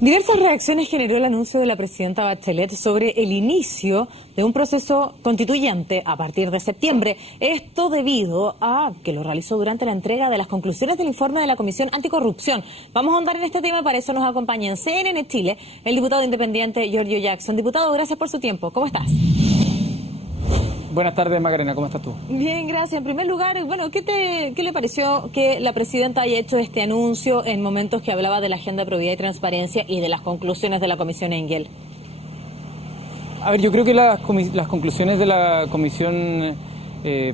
Diversas reacciones generó el anuncio de la presidenta Bachelet sobre el inicio de un proceso constituyente a partir de septiembre. Esto debido a que lo realizó durante la entrega de las conclusiones del informe de la Comisión Anticorrupción. Vamos a ahondar en este tema y para eso nos acompaña en CNN Chile el diputado independiente Giorgio Jackson. Diputado, gracias por su tiempo. ¿Cómo estás? Buenas tardes, Macarena, ¿cómo estás tú? Bien, gracias. En primer lugar, bueno, ¿qué le pareció que la presidenta haya hecho este anuncio en momentos que hablaba de la agenda de probidad y transparencia y de las conclusiones de la Comisión Engel? A ver, yo creo que las conclusiones de la Comisión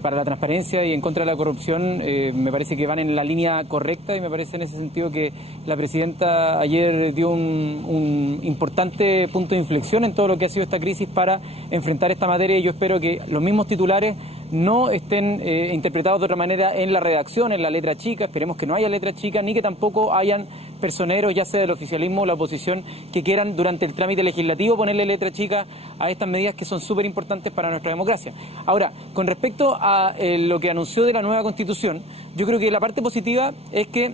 para la Transparencia y en contra de la corrupción me parece que van en la línea correcta y me parece en ese sentido que la presidenta ayer dio un importante punto de inflexión en todo lo que ha sido esta crisis para enfrentar esta materia y yo espero que los mismos titulares no estén interpretados de otra manera en la redacción, en la letra chica. Esperemos que no haya letra chica ni que tampoco hayan personeros, ya sea del oficialismo o la oposición, que quieran durante el trámite legislativo ponerle letra chica a estas medidas que son súper importantes para nuestra democracia. Ahora, con respecto a lo que anunció de la nueva Constitución, yo creo que la parte positiva es que,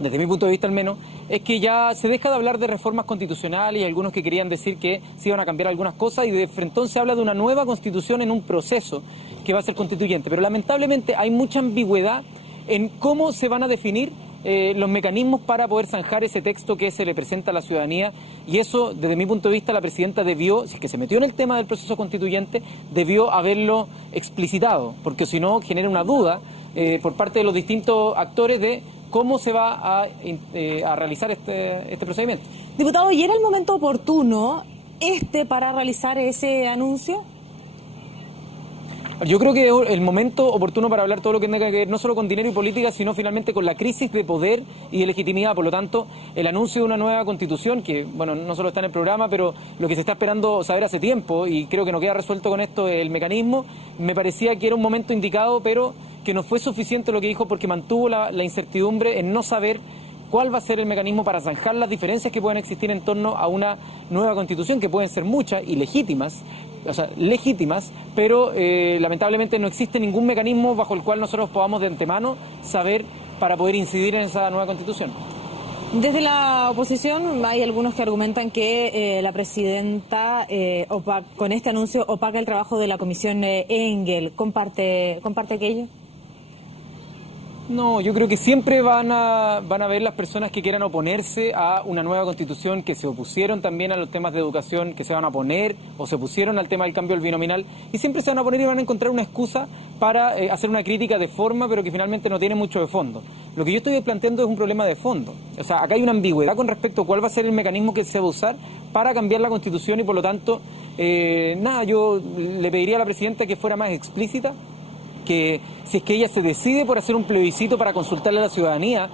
desde mi punto de vista al menos, es que ya se deja de hablar de reformas constitucionales y algunos que querían decir que se iban a cambiar algunas cosas y de frente se habla de una nueva Constitución en un proceso que va a ser constituyente. Pero lamentablemente hay mucha ambigüedad en cómo se van a definir los mecanismos para poder zanjar ese texto que se le presenta a la ciudadanía y eso, desde mi punto de vista, la presidenta debió, si es que se metió en el tema del proceso constituyente, debió haberlo explicitado, porque si no genera una duda por parte de los distintos actores de cómo se va a realizar este procedimiento. Diputado, ¿y era el momento oportuno para realizar ese anuncio? Yo creo que es el momento oportuno para hablar todo lo que tenga que ver no solo con dinero y política, sino finalmente con la crisis de poder y de legitimidad. Por lo tanto, el anuncio de una nueva Constitución, que bueno, no solo está en el programa, pero lo que se está esperando saber hace tiempo, y creo que no queda resuelto con esto el mecanismo, me parecía que era un momento indicado, pero que no fue suficiente lo que dijo porque mantuvo la incertidumbre en no saber cuál va a ser el mecanismo para zanjar las diferencias que puedan existir en torno a una nueva Constitución, que pueden ser muchas y legítimas, pero lamentablemente no existe ningún mecanismo bajo el cual nosotros podamos de antemano saber para poder incidir en esa nueva Constitución. Desde la oposición hay algunos que argumentan que la presidenta con este anuncio opaca el trabajo de la Comisión Engel. ¿Comparte aquello? No, yo creo que siempre van a ver las personas que quieran oponerse a una nueva Constitución, que se opusieron también a los temas de educación, que se van a oponer o se opusieron al tema del cambio del binominal y siempre se van a poner y van a encontrar una excusa para hacer una crítica de forma, pero que finalmente no tiene mucho de fondo. Lo que yo estoy planteando es un problema de fondo. O sea, acá hay una ambigüedad con respecto a cuál va a ser el mecanismo que se va a usar para cambiar la Constitución y por lo tanto, yo le pediría a la presidenta que fuera más explícita, que si es que ella se decide por hacer un plebiscito para consultarle a la ciudadanía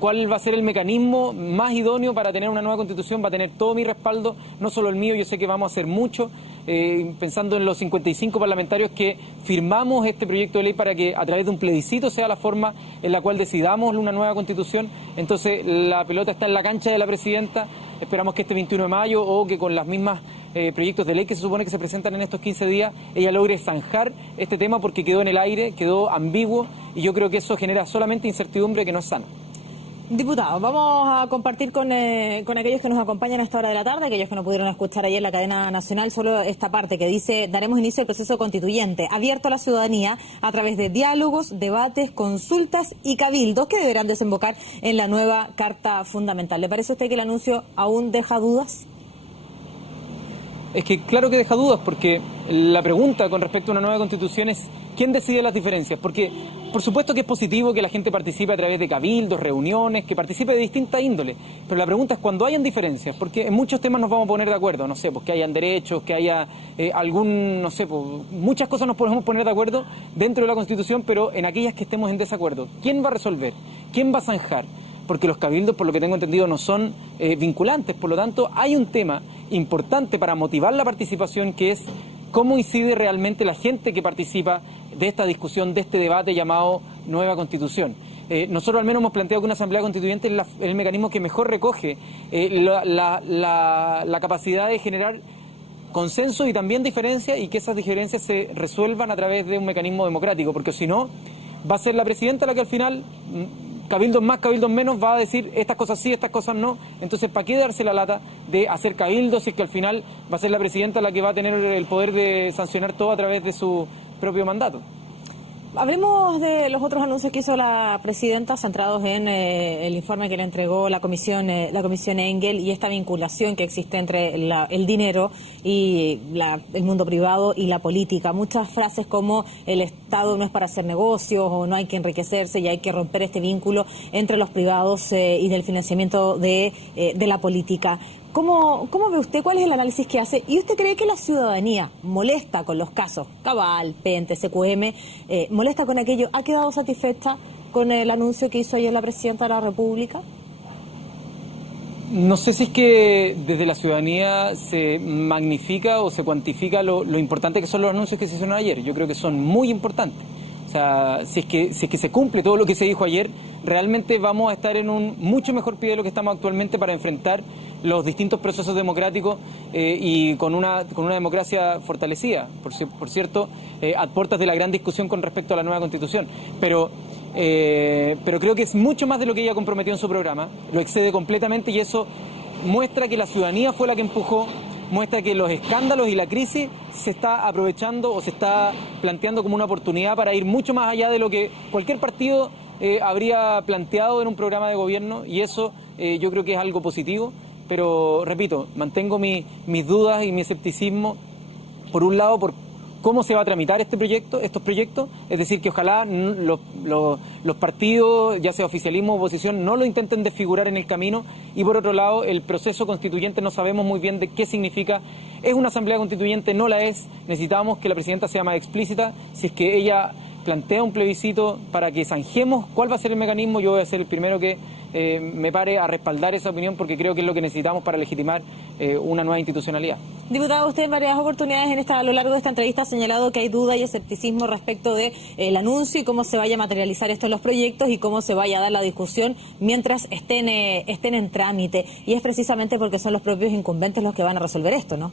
cuál va a ser el mecanismo más idóneo para tener una nueva Constitución, va a tener todo mi respaldo, no solo el mío, yo sé que vamos a hacer mucho, pensando en los 55 parlamentarios que firmamos este proyecto de ley para que a través de un plebiscito sea la forma en la cual decidamos una nueva Constitución. Entonces la pelota está en la cancha de la presidenta, esperamos que este 21 de mayo o que con las mismas proyectos de ley que se supone que se presentan en estos 15 días, ella logre zanjar este tema porque quedó en el aire, quedó ambiguo y yo creo que eso genera solamente incertidumbre que no es sano. Diputado, vamos a compartir con aquellos que nos acompañan a esta hora de la tarde, aquellos que no pudieron escuchar ayer la cadena nacional, solo esta parte que dice: daremos inicio al proceso constituyente, abierto a la ciudadanía a través de diálogos, debates, consultas y cabildos que deberán desembocar en la nueva Carta Fundamental. ¿Le parece a usted que el anuncio aún deja dudas? Es que claro que deja dudas, porque la pregunta con respecto a una nueva Constitución es ¿quién decide las diferencias? Porque por supuesto que es positivo que la gente participe a través de cabildos, reuniones, que participe de distintas índoles, pero la pregunta es cuando hayan diferencias, porque en muchos temas nos vamos a poner de acuerdo, no sé, pues que hayan derechos, que haya muchas cosas nos podemos poner de acuerdo dentro de la Constitución, pero en aquellas que estemos en desacuerdo, ¿quién va a resolver? ¿Quién va a zanjar? Porque los cabildos, por lo que tengo entendido, no son vinculantes, por lo tanto hay un tema importante para motivar la participación que es cómo incide realmente la gente que participa de esta discusión, de este debate llamado Nueva Constitución. Nosotros al menos hemos planteado que una asamblea constituyente es el mecanismo que mejor recoge la capacidad de generar consenso y también diferencias y que esas diferencias se resuelvan a través de un mecanismo democrático, porque si no, va a ser la presidenta la que al final cabildos más, cabildos menos, va a decir estas cosas sí, estas cosas no. Entonces, ¿para qué darse la lata de hacer cabildos si es que al final va a ser la presidenta la que va a tener el poder de sancionar todo a través de su propio mandato? Hablemos de los otros anuncios que hizo la presidenta, centrados en el informe que le entregó la comisión Engel y esta vinculación que existe entre el dinero y el mundo privado y la política. Muchas frases como el Estado no es para hacer negocios o no hay que enriquecerse y hay que romper este vínculo entre los privados y del financiamiento de la política. ¿Cómo ve usted? ¿Cuál es el análisis que hace? ¿Y usted cree que la ciudadanía molesta con los casos Cabal, Pente, CQM, molesta con aquello? ¿Ha quedado satisfecha con el anuncio que hizo ayer la presidenta de la República? No sé si es que desde la ciudadanía se magnifica o se cuantifica lo importante que son los anuncios que se hicieron ayer. Yo creo que son muy importantes. O sea, si es que se cumple todo lo que se dijo ayer, realmente vamos a estar en un mucho mejor pie de lo que estamos actualmente para enfrentar los distintos procesos democráticos y con una democracia fortalecida, por cierto, a puertas de la gran discusión con respecto a la nueva Constitución. Pero creo que es mucho más de lo que ella comprometió en su programa, lo excede completamente y eso muestra que la ciudadanía fue la que empujó, muestra que los escándalos y la crisis se está aprovechando o se está planteando como una oportunidad para ir mucho más allá de lo que cualquier partido habría planteado en un programa de gobierno y eso yo creo que es algo positivo. Pero, repito, mantengo mis dudas y mi escepticismo, por un lado, por cómo se va a tramitar estos proyectos, es decir, que ojalá los partidos, ya sea oficialismo o oposición, no lo intenten desfigurar en el camino, y por otro lado, el proceso constituyente no sabemos muy bien de qué significa. ¿Es una asamblea constituyente? No la es. Necesitamos que la presidenta sea más explícita. Si es que ella plantea un plebiscito para que zanjemos cuál va a ser el mecanismo, yo voy a ser el primero que me pare a respaldar esa opinión porque creo que es lo que necesitamos para legitimar una nueva institucionalidad. Diputado, usted en varias oportunidades a lo largo de esta entrevista ha señalado que hay duda y escepticismo respecto del anuncio y cómo se vaya a materializar esto en los proyectos y cómo se vaya a dar la discusión mientras estén en trámite. Y es precisamente porque son los propios incumbentes los que van a resolver esto, ¿no?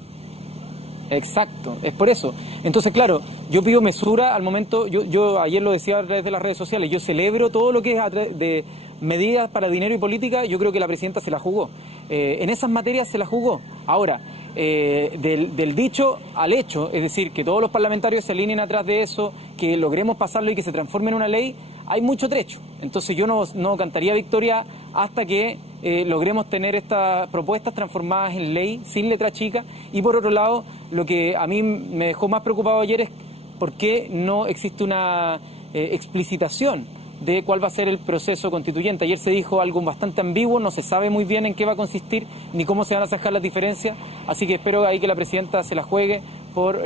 Exacto, es por eso. Entonces, claro, yo pido mesura al momento, yo ayer lo decía a través de las redes sociales, yo celebro todo lo que es de medidas para dinero y política, yo creo que la presidenta se la jugó. En esas materias se la jugó. Ahora, del dicho al hecho, es decir, que todos los parlamentarios se alineen atrás de eso, que logremos pasarlo y que se transforme en una ley, hay mucho trecho. Entonces yo no cantaría victoria hasta que logremos tener estas propuestas transformadas en ley, sin letra chica. Y por otro lado, lo que a mí me dejó más preocupado ayer es por qué no existe una explicitación de cuál va a ser el proceso constituyente. Ayer se dijo algo bastante ambiguo, no se sabe muy bien en qué va a consistir ni cómo se van a sacar las diferencias, así que espero ahí que la presidenta se la juegue por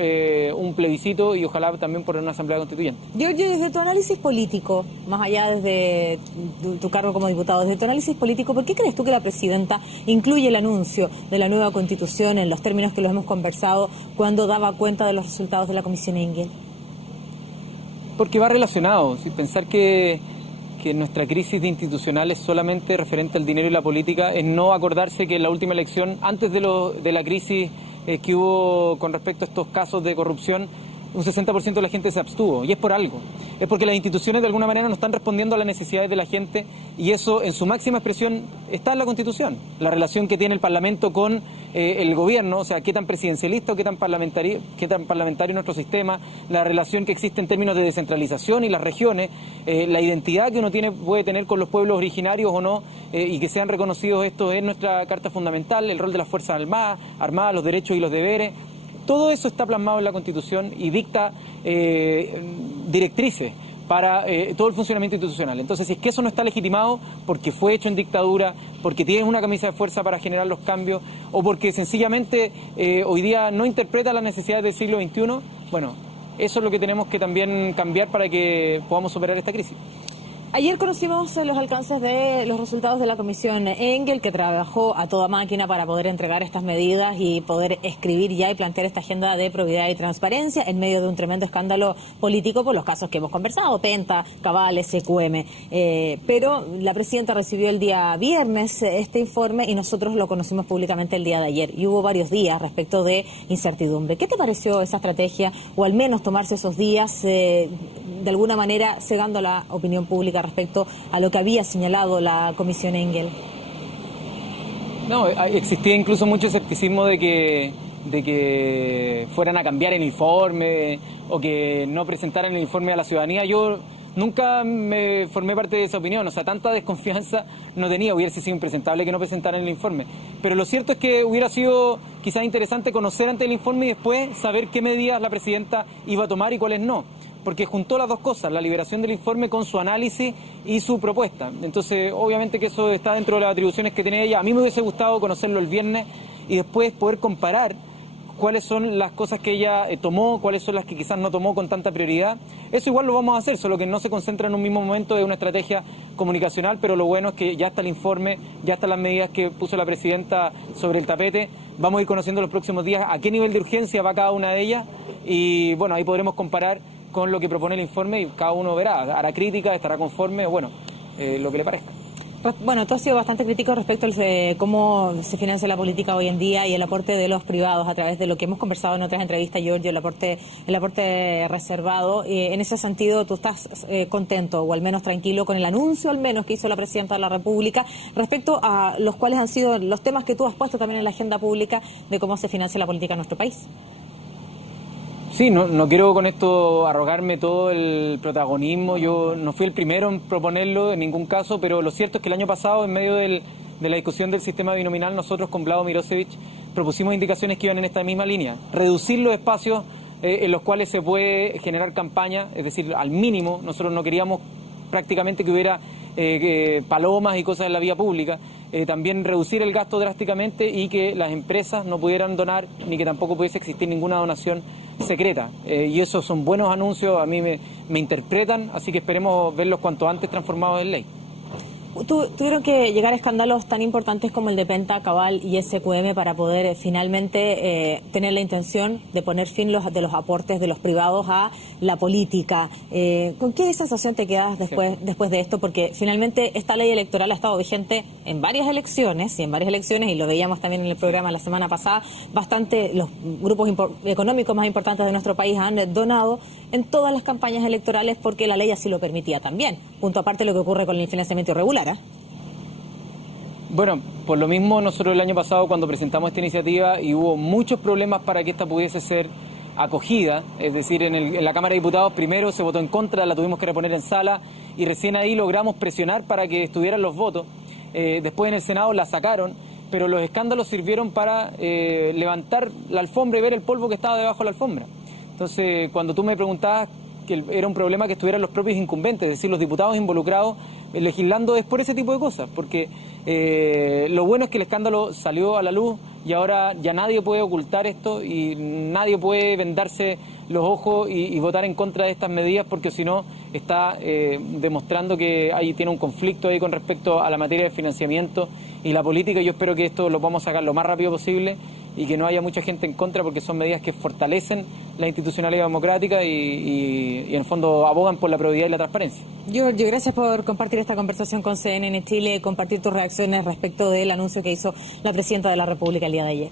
un plebiscito y ojalá también por una asamblea constituyente. Giorgio, desde tu análisis político, más allá desde tu cargo como diputado, desde tu análisis político, ¿por qué crees tú que la presidenta incluye el anuncio de la nueva Constitución en los términos que los hemos conversado cuando daba cuenta de los resultados de la Comisión Engel? Porque va relacionado. Pensar que nuestra crisis institucional es solamente referente al dinero y la política es no acordarse que en la última elección, antes de la crisis que hubo con respecto a estos casos de corrupción, un 60% de la gente se abstuvo, y es por algo. Es porque las instituciones de alguna manera no están respondiendo a las necesidades de la gente, y eso en su máxima expresión está en la Constitución. La relación que tiene el Parlamento con el gobierno, o sea, qué tan presidencialista o qué tan parlamentario es nuestro sistema, la relación que existe en términos de descentralización y las regiones, la identidad que uno puede tener con los pueblos originarios o no, y que sean reconocidos esto en nuestra Carta Fundamental, el rol de las Fuerzas Armadas, los derechos y los deberes. Todo eso está plasmado en la Constitución y dicta directrices para todo el funcionamiento institucional. Entonces, si es que eso no está legitimado porque fue hecho en dictadura, porque tiene una camisa de fuerza para generar los cambios, o porque sencillamente hoy día no interpreta las necesidades del siglo XXI, bueno, eso es lo que tenemos que también cambiar para que podamos superar esta crisis. Ayer conocimos los alcances de los resultados de la Comisión Engel, que trabajó a toda máquina para poder entregar estas medidas y poder escribir ya y plantear esta agenda de probidad y transparencia en medio de un tremendo escándalo político por los casos que hemos conversado, Penta, Cabal, CQM. Pero la presidenta recibió el día viernes este informe y nosotros lo conocimos públicamente el día de ayer. Y hubo varios días respecto de incertidumbre. ¿Qué te pareció esa estrategia, o al menos tomarse esos días de alguna manera cegando la opinión pública respecto a lo que había señalado la Comisión Engel. No, existía incluso mucho escepticismo de que fueran a cambiar el informe o que no presentaran el informe a la ciudadanía. Yo nunca me formé parte de esa opinión, o sea, tanta desconfianza no tenía, hubiera sido impresentable que no presentaran el informe. Pero lo cierto es que hubiera sido quizás interesante conocer antes el informe y después saber qué medidas la presidenta iba a tomar y cuáles no, porque juntó las dos cosas, la liberación del informe con su análisis y su propuesta. Entonces, obviamente que eso está dentro de las atribuciones que tiene ella. A mí me hubiese gustado conocerlo el viernes y después poder comparar cuáles son las cosas que ella tomó, cuáles son las que quizás no tomó con tanta prioridad. Eso igual lo vamos a hacer, solo que no se concentra en un mismo momento de una estrategia comunicacional, pero lo bueno es que ya está el informe, ya están las medidas que puso la presidenta sobre el tapete. Vamos a ir conociendo los próximos días a qué nivel de urgencia va cada una de ellas y bueno, ahí podremos comparar con lo que propone el informe y cada uno verá, hará crítica, estará conforme, bueno, lo que le parezca. Bueno, tú has sido bastante crítico respecto a cómo se financia la política hoy en día y el aporte de los privados a través de lo que hemos conversado en otras entrevistas, Giorgio, el aporte reservado. En ese sentido, ¿tú estás contento o al menos tranquilo con el anuncio al menos que hizo la Presidenta de la República respecto a los cuales han sido los temas que tú has puesto también en la agenda pública de cómo se financia la política en nuestro país? Sí, no quiero con esto arrogarme todo el protagonismo, yo no fui el primero en proponerlo en ningún caso, pero lo cierto es que el año pasado, en medio de la discusión del sistema binominal, nosotros con Vlado Mirosevic propusimos indicaciones que iban en esta misma línea, reducir los espacios en los cuales se puede generar campaña, es decir, al mínimo. Nosotros no queríamos prácticamente que hubiera palomas y cosas en la vía pública, también reducir el gasto drásticamente y que las empresas no pudieran donar ni que tampoco pudiese existir ninguna donación secreta, y esos son buenos anuncios, a mí me interpretan, así que esperemos verlos cuanto antes transformados en ley. Tuvieron que llegar a escándalos tan importantes como el de Penta, Cabal y SQM para poder finalmente tener la intención de poner fin de los aportes de los privados a la política. ¿Con qué sensación te quedas después de esto? Porque finalmente esta ley electoral ha estado vigente en varias elecciones, y lo veíamos también en el programa la semana pasada, los grupos económicos más importantes de nuestro país han donado en todas las campañas electorales porque la ley así lo permitía también, punto aparte de lo que ocurre con el financiamiento irregular. Bueno, por lo mismo nosotros el año pasado cuando presentamos esta iniciativa y hubo muchos problemas para que esta pudiese ser acogida, es decir, en la Cámara de Diputados primero se votó en contra, la tuvimos que reponer en sala y recién ahí logramos presionar para que estuvieran los votos. Después en el Senado la sacaron, pero los escándalos sirvieron para levantar la alfombra y ver el polvo que estaba debajo de la alfombra. Entonces, cuando tú me preguntabas que era un problema que estuvieran los propios incumbentes, es decir, los diputados involucrados legislando, es por ese tipo de cosas, porque lo bueno es que el escándalo salió a la luz y ahora ya nadie puede ocultar esto y nadie puede vendarse los ojos y votar en contra de estas medidas, porque si no está demostrando que ahí tiene un conflicto ahí con respecto a la materia de financiamiento y la política. Yo espero que esto lo vamos a sacar lo más rápido posible y que no haya mucha gente en contra, porque son medidas que fortalecen la institucionalidad democrática y en el fondo abogan por la probidad y la transparencia. Giorgio, gracias por compartir esta conversación con CNN Chile, compartir tus reacciones respecto del anuncio que hizo la Presidenta de la República el día de ayer.